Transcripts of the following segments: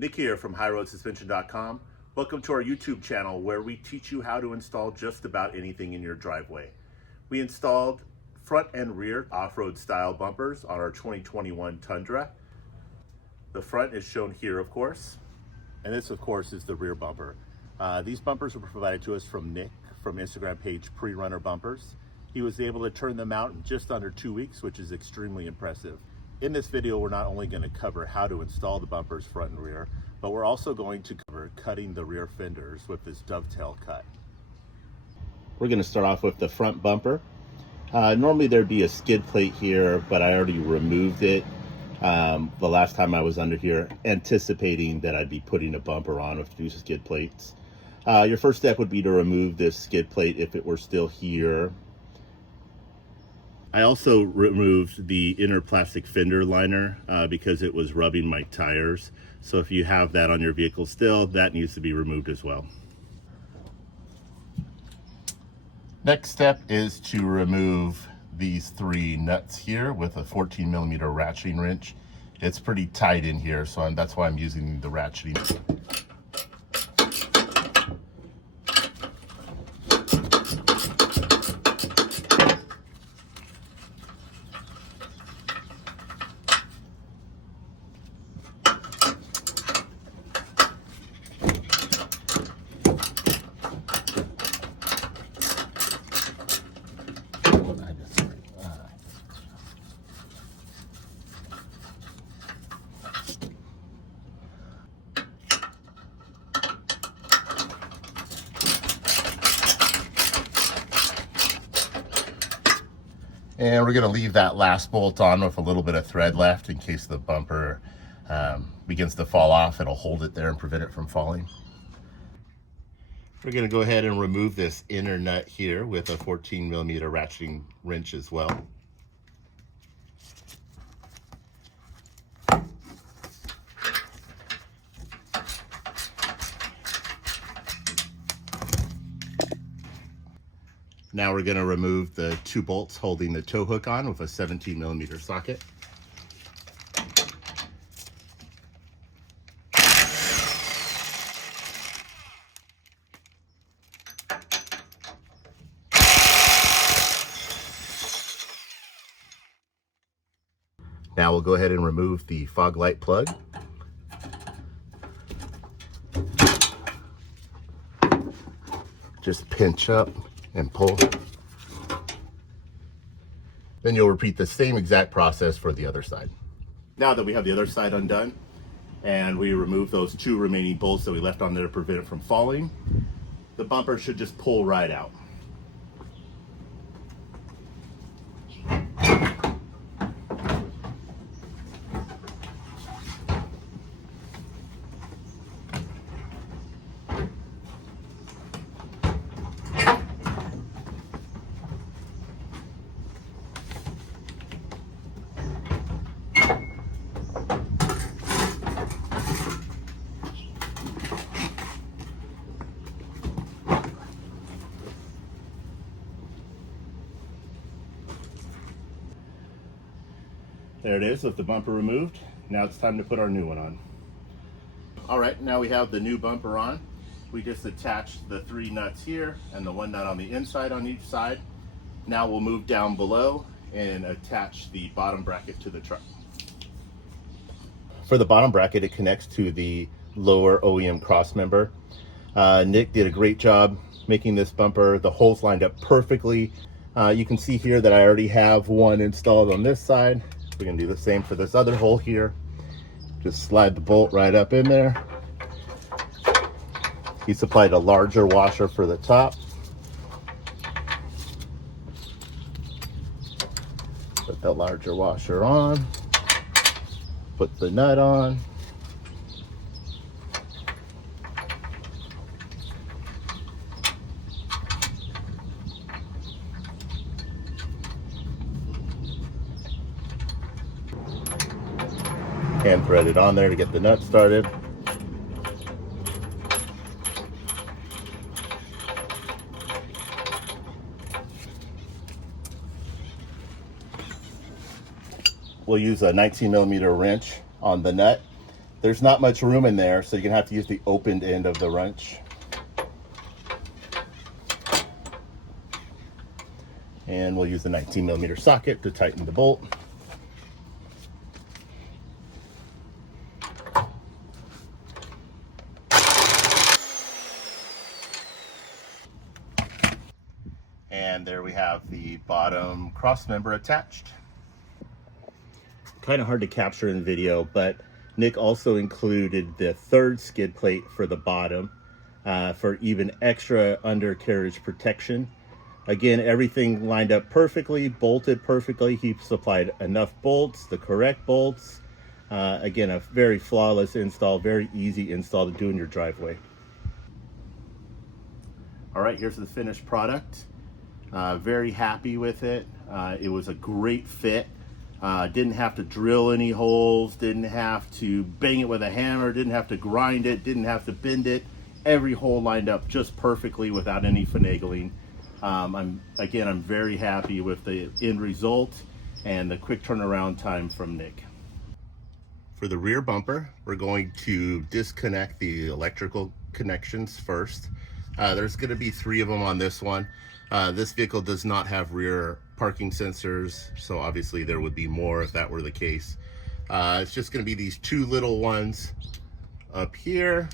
Nick here from highroadsuspension.com. Welcome to our YouTube channel where we teach you how to install just about anything in your driveway. We installed front and rear off-road style bumpers on our 2021 Tundra. The front is shown here, of course, and this, of course, is the rear bumper. These bumpers were provided to us from Nick from Instagram page Pre-Runner Bumpers. He was able to turn them out in just under 2 weeks, which is extremely impressive. In this video, we're not only going to cover how to install the bumpers front and rear, but we're also going to cover cutting the rear fenders with this dovetail cut. We're going to start off with the front bumper. Normally there'd be a skid plate here, but I already removed it the last time I was under here, anticipating that I'd be putting a bumper on with two skid plates. Your first step would be to remove this skid plate if it were still here. I also removed the inner plastic fender liner because it was rubbing my tires. So if you have that on your vehicle still, that needs to be removed as well. Next step is to remove these three nuts here with a 14mm ratcheting wrench. It's pretty tight in here, so that's why I'm using the ratcheting. And we're going to leave that last bolt on with a little bit of thread left in case the bumper begins to fall off. It'll hold it there and prevent it from falling. We're going to go ahead and remove this inner nut here with a 14mm ratcheting wrench as well. Now we're going to remove the two bolts holding the tow hook on with a 17mm socket. Now we'll go ahead and remove the fog light plug. Just pinch up and pull. Then you'll repeat the same exact process for the other side. Now that we have the other side undone and we remove those two remaining bolts that we left on there to prevent it from falling, the bumper should just pull right out. There it is with the bumper removed. Now it's time to put our new one on. All right, now we have the new bumper on. We just attached the three nuts here and the one nut on the inside on each side. Now we'll move down below and attach the bottom bracket to the truck. For the bottom bracket, it connects to the lower OEM cross member. Nick did a great job making this bumper. The holes lined up perfectly. You can see here that I already have one installed on this side. We're going to do the same for this other hole here. Just slide the bolt right up in there. He supplied a larger washer for the top. Put the larger washer on. Put the nut on. Hand thread it on there to get the nut started. We'll use a 19mm wrench on the nut There's not much room in there, so you're gonna have to use the opened end of the wrench. And we'll use the 19mm socket to tighten the bolt. And there we have the bottom cross member attached. Kind of hard to capture in video, but Nick also included the third skid plate for the bottom for even extra undercarriage protection. Again, everything lined up perfectly, bolted perfectly. He supplied enough bolts, the correct bolts. Again, a very flawless install, very easy install to do in your driveway. All right, here's the finished product. Very happy with it. It was a great fit. Didn't have to drill any holes, didn't have to bang it with a hammer, didn't have to grind it, didn't have to bend it. Every hole lined up just perfectly without any finagling. I'm very happy with the end result and the quick turnaround time from Nick. For the rear bumper, we're going to disconnect the electrical connections first. There's going to be 3 of them on this one. This vehicle does not have rear parking sensors, so obviously there would be more if that were the case. It's just going to be these 2 little ones up here,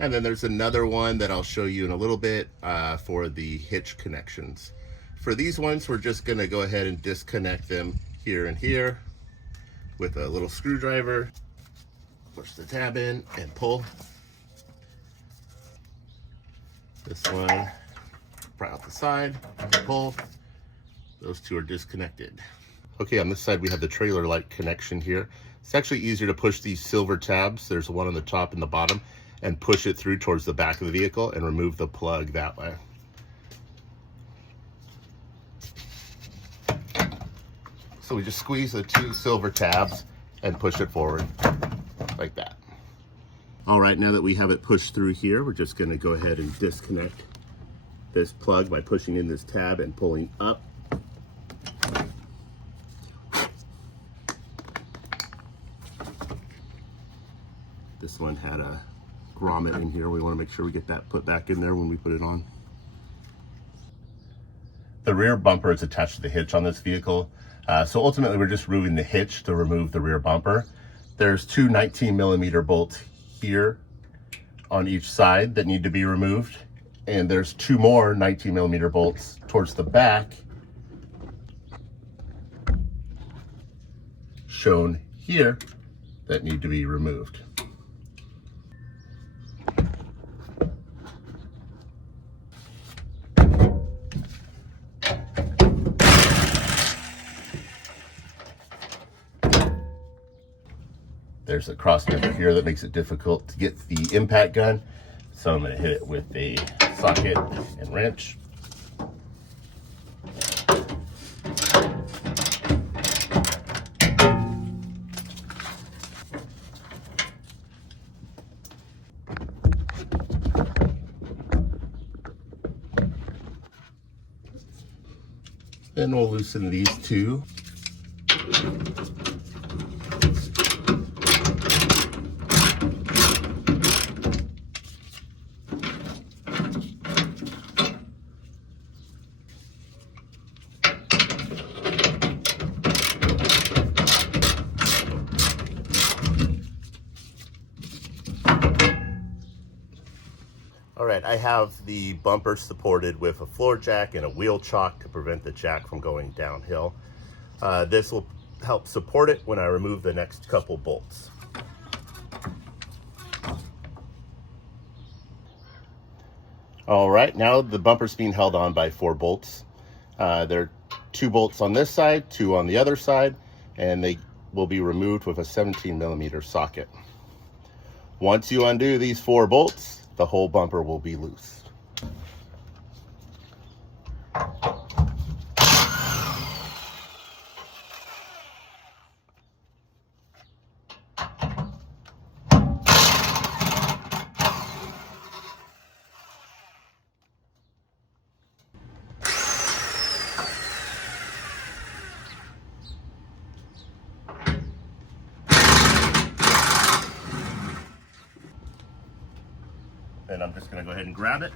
and then there's another one that I'll show you in a little bit for the hitch connections. For these ones, we're just going to go ahead and disconnect them here and here with a little screwdriver. Push the tab in and pull. This one right out the side, pull. Those 2 are disconnected. Okay, on this side we have the trailer light connection here. It's actually easier to push these silver tabs. There's one on the top and the bottom, and push it through towards the back of the vehicle and remove the plug that way. So we just squeeze the 2 silver tabs and push it forward like that. All right, now that we have it pushed through here, we're just going to go ahead and disconnect this plug by pushing in this tab and pulling up. This one had a grommet in here. We want to make sure we get that put back in there when we put it on. The rear bumper is attached to the hitch on this vehicle. So ultimately we're just removing the hitch to remove the rear bumper. There's 2 19mm bolts here on each side that need to be removed. And there's 2 more 19mm bolts towards the back, shown here, that need to be removed. There's a cross member here that makes it difficult to get the impact gun. So I'm going to hit it with a socket and wrench. Then we'll loosen these 2. All right, I have the bumper supported with a floor jack and a wheel chock to prevent the jack from going downhill. This will help support it when I remove the next couple bolts. All right, now the bumper's being held on by 4 bolts. There are 2 bolts on this side, 2 on the other side, and they will be removed with a 17mm socket. Once you undo these 4 bolts, the whole bumper will be loose. Then I'm just going to go ahead and grab it.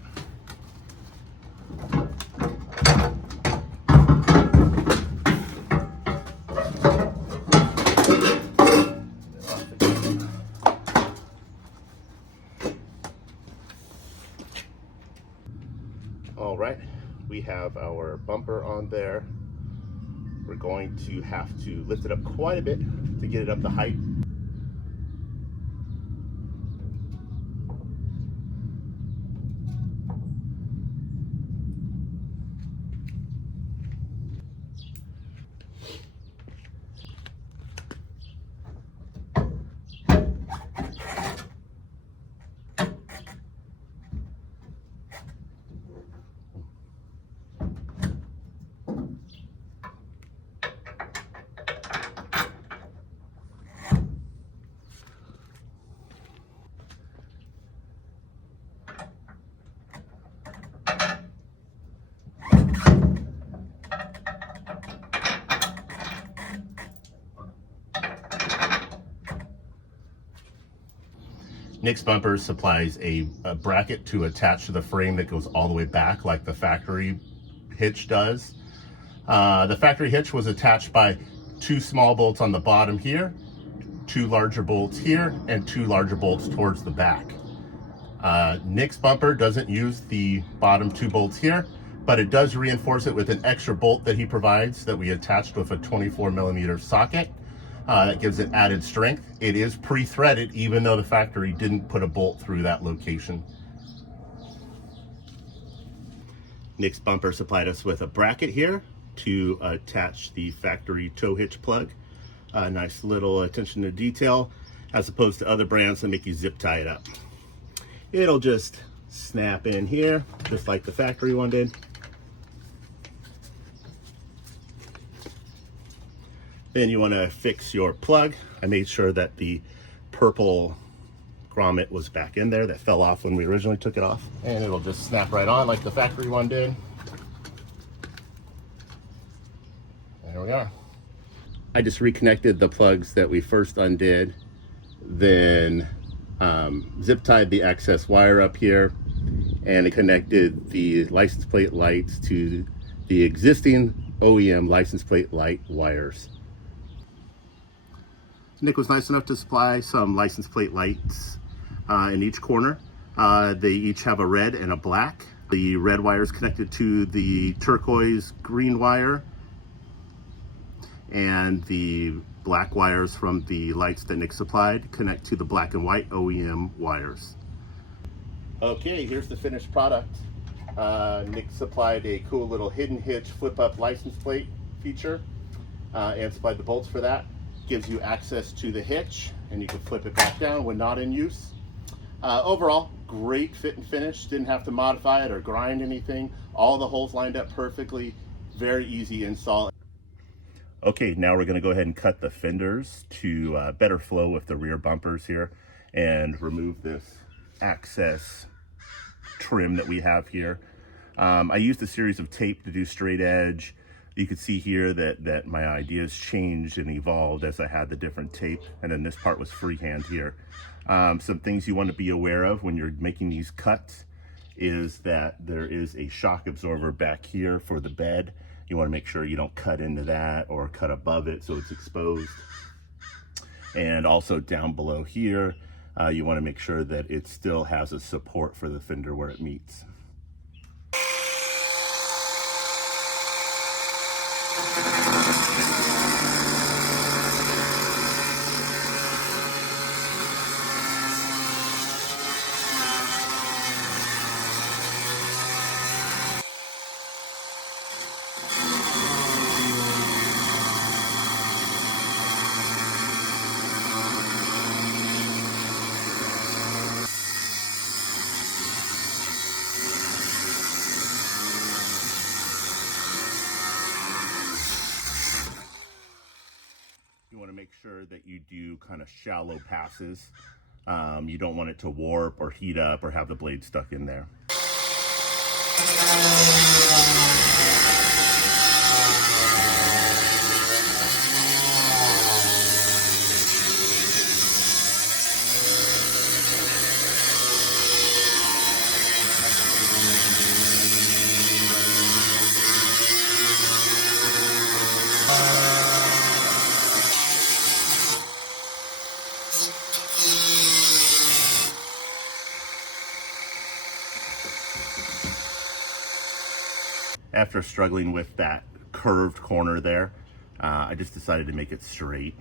All right, we have our bumper on there. We're going to have to lift it up quite a bit to get it up the height. Nick's Bumper supplies a bracket to attach to the frame that goes all the way back like the factory hitch does. The factory hitch was attached by 2 small bolts on the bottom here, 2 larger bolts here, and 2 larger bolts towards the back. Nick's Bumper doesn't use the bottom 2 bolts here, but it does reinforce it with an extra bolt that he provides that we attached with a 24mm socket. That gives it added strength. It is pre-threaded, even though the factory didn't put a bolt through that location. Nick's Bumper supplied us with a bracket here to attach the factory tow hitch plug. A nice little attention to detail, as opposed to other brands that make you zip tie it up. It'll just snap in here, just like the factory one did. Then you want to fix your plug. I made sure that the purple grommet was back in there that fell off when we originally took it off. And it'll just snap right on like the factory one did. There we are. I just reconnected the plugs that we first undid, then zip tied the excess wire up here, and it connected the license plate lights to the existing OEM license plate light wires. Nick was nice enough to supply some license plate lights in each corner. They each have a red and a black. The red wire is connected to the turquoise green wire, and the black wires from the lights that Nick supplied connect to the black and white OEM wires. Okay, here's the finished product. Nick supplied a cool little hidden hitch flip up license plate feature and supplied the bolts for that. Gives you access to the hitch, and you can flip it back down when not in use. Overall, great fit and finish. Didn't have to modify it or grind anything. All the holes lined up perfectly. Very easy install. Okay, now we're going to go ahead and cut the fenders to better flow with the rear bumpers here and remove this access trim that we have here. I used a series of tape to do straight edge. You can see here that my ideas changed and evolved as I had the different tape, and then this part was freehand here. Some things you want to be aware of when you're making these cuts is that there is a shock absorber back here for the bed. You want to make sure you don't cut into that or cut above it so it's exposed. And also down below here, you want to make sure that it still has a support for the fender where it meets. You want to make sure that you do kind of shallow passes. You don't want it to warp or heat up or have the blade stuck in there. After struggling with that curved corner there, I just decided to make it straight.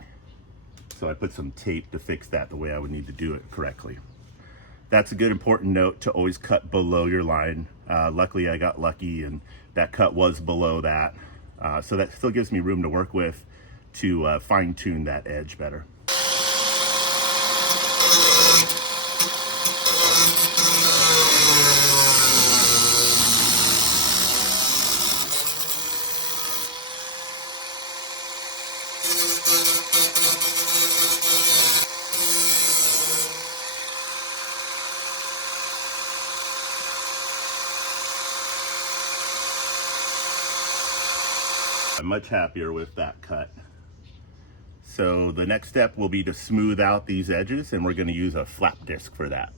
So I put some tape to fix that the way I would need to do it correctly. That's a good important note, to always cut below your line. Luckily I got lucky and that cut was below that. So that still gives me room to work with to fine tune that edge better. I'm much happier with that cut. So the next step will be to smooth out these edges, and we're going to use a flap disc for that.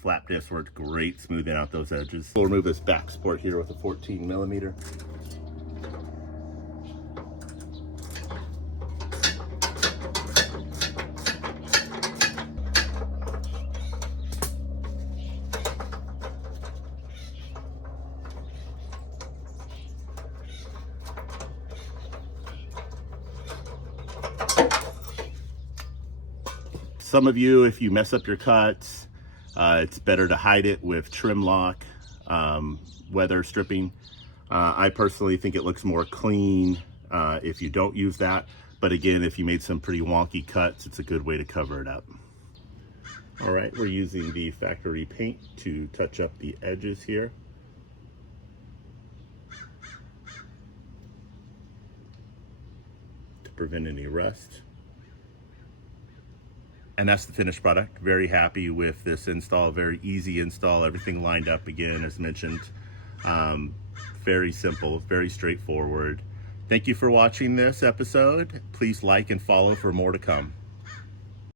Flap disc worked great smoothing out those edges. We'll remove this back support here with a 14mm. Some of you, if you mess up your cuts, it's better to hide it with trim lock, weather stripping. I personally think it looks more clean if you don't use that. But again, if you made some pretty wonky cuts, it's a good way to cover it up. All right, we're using the factory paint to touch up the edges here. To prevent any rust. And that's the finished product. Very happy with this install. Very easy install. Everything lined up again, as mentioned. Very simple, very straightforward. Thank you for watching this episode. Please like and follow for more to come.